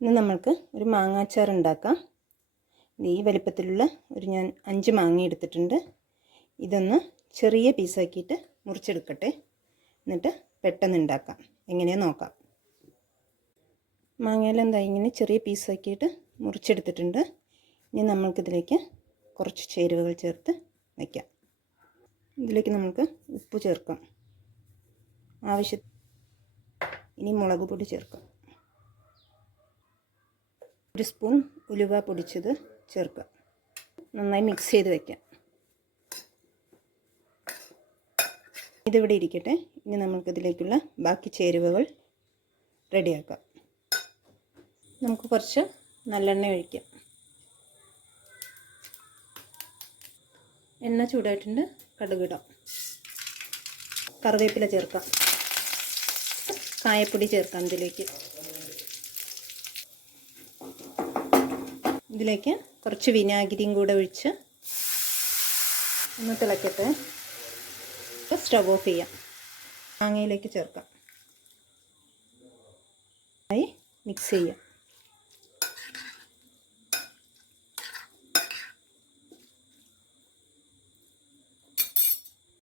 ഇന്ന് നമ്മൾക്ക് ഒരു മാങ്ങാച്ചാർ ഉണ്ടാക്കാം. ഈ വലിപ്പത്തിലുള്ള ഞാൻ 5 മാങ്ങ എടുത്തിട്ടുണ്ട്. ഇതൊന്ന് ചെറിയ പീസാക്കിയിട്ട് മുറിച്ചെടുക്കട്ടെ, എന്നിട്ട് പെട്ടെന്ന് ഉണ്ടാക്കാം. എങ്ങനെയാ നോക്കാം. മാങ്ങയെല്ലാം ഇങ്ങനെ ചെറിയ പീസാക്കിയിട്ട് മുറിച്ചെടുത്തിട്ടുണ്ട്. ഇനി നമ്മൾക്കിതിലേക്ക് കുറച്ച് ചേരുവകൾ ചേർത്ത് വയ്ക്കാം. ഇതിലേക്ക് നമുക്ക് ഉപ്പ് ചേർക്കാം, ഇനി മുളക് പൊടി ചേർക്കാം. 1 സ്പൂൺ ഉലുവ പൊടിച്ചത് ചേർക്കുക. നന്നായി മിക്സ് ചെയ്ത് വയ്ക്കാം. ഇതിവിടെ ഇരിക്കട്ടെ. ഇനി നമുക്കിതിലേക്കുള്ള ബാക്കി ചേരുവകൾ റെഡിയാക്കാം. നമുക്ക് കുറച്ച് നല്ലെണ്ണ ഒഴിക്കാം. എണ്ണ ചൂടായിട്ടുണ്ട്. കടുകിടാം. കറിവേപ്പില ചേർക്കാം. കായപ്പൊടി ചേർക്കാം. ഇതിലേക്ക് കുറച്ച് വിനാഗിരിയും കൂടെ ഒഴിച്ച് ഒന്ന് തിളക്കട്ടെ. സ്റ്റവ് ഓഫ് ചെയ്യാം. മാങ്ങയിലേക്ക് ചേർക്കാം. മിക്സ് ചെയ്യാം.